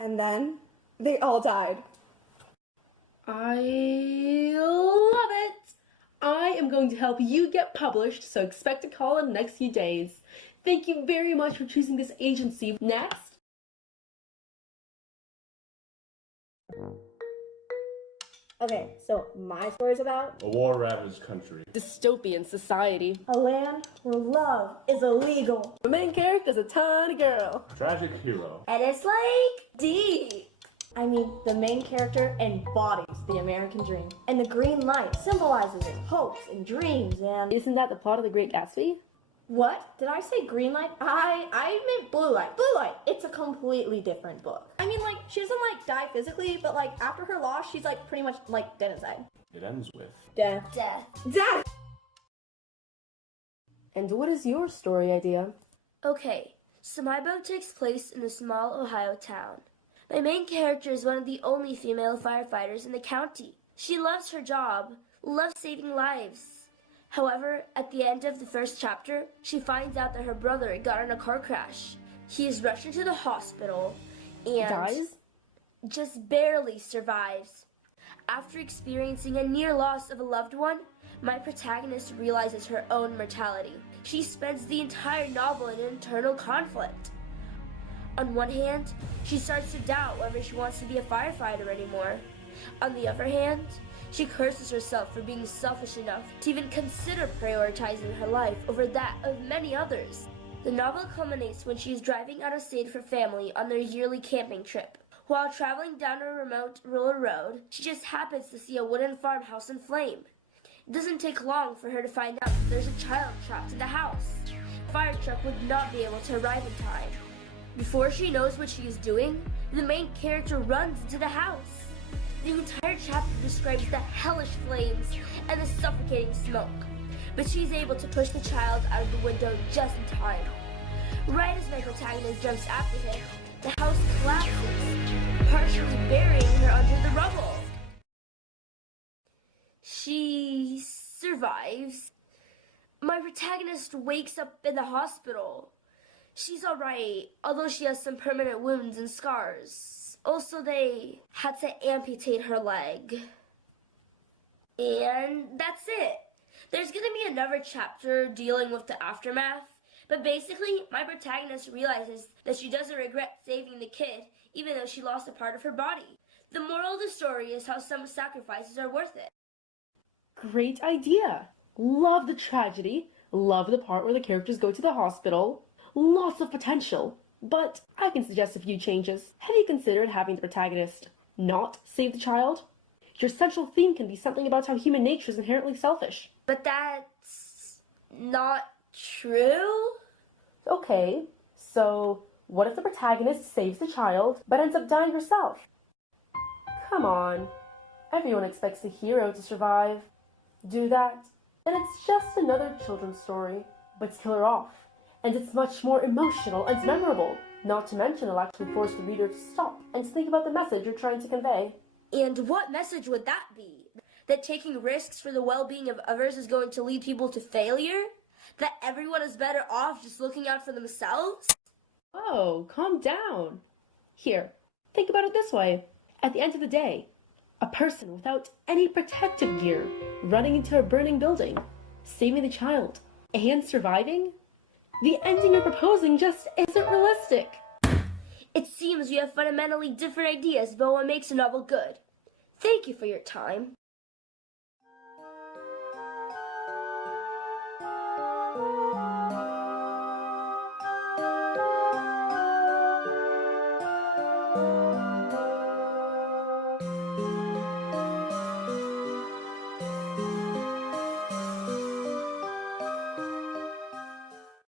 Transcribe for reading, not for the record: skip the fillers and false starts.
And then they all died. I love it! I am going to help you get published, so expect a call in the next few days. Thank you very much for choosing this agency. Next. Okay, so my story's about A war-ravaged country. Dystopian society. a land where love is illegal. The main character's a tiny girl. Tragic hero. And it's like deep. I mean, the main character embodies the American dream. And the green light symbolizes it, hopes and dreams and... Isn't that the plot of The Great Gatsby? What? Did I say green light? I meant blue light. Blue light. It's a completely different book. I mean, like, she doesn't, like, die physically, but, like, after her loss, she's, like, pretty much, like, dead inside. It ends with Death. Death. Death! And what is your story idea? Okay, so my book takes place in a small Ohio town. My main character is one of the only female firefighters in the county. She loves her job, loves saving lives. However, at the end of the first chapter, she finds out that her brother got in a car crash. He is rushed into the hospital and Dies? just barely survives. After experiencing a near loss of a loved one, my protagonist realizes her own mortality. She spends the entire novel in internal conflict. On one hand, she starts to doubt whether she wants to be a firefighter anymore. On the other hand, she curses herself for being selfish enough to even consider prioritizing her life over that of many others. The novel culminates when she is driving out of state with her family on their yearly camping trip. While traveling down a remote rural road, she just happens to see a wooden farmhouse in flame. It doesn't take long for her to find out that there's a child trapped in the house. The fire truck would not be able to arrive in time. Before she knows what she is doing, the main character runs into the house. The entire chapter describes the hellish flames and the suffocating smoke, but she's able to push the child out of the window just in time. Right as my protagonist jumps after him, the house collapses, partially burying her under the rubble. She survives. My protagonist wakes up in the hospital. She's alright, although she has some permanent wounds and scars. Also, they had to amputate her leg. And that's it. There's gonna be another chapter dealing with the aftermath, but basically, my protagonist realizes that she doesn't regret saving the kid, even though she lost a part of her body. The moral of the story is how some sacrifices are worth it. Great idea. Love the tragedy. Love the part where the characters go to the hospital. Lots of potential. But I can suggest a few changes. Have you considered having the protagonist not save the child? Your central theme can be something about how human nature is inherently selfish. But that's not true? Okay, so what if the protagonist saves the child but ends up dying herself? Come on. Everyone expects the hero to survive. Do that, and it's just another children's story. But kill her off, and it's much more emotional and memorable. Not to mention it'll actually force the reader to stop and think about the message you're trying to convey. And what message would that be? That taking risks for the well-being of others is going to lead people to failure? That everyone is better off just looking out for themselves? Oh, calm down. Here, think about it this way. At the end of the day, a person without any protective gear running into a burning building, saving the child, and surviving? The ending you're proposing just isn't realistic. It seems we have fundamentally different ideas about what makes a novel good. Thank you for your time.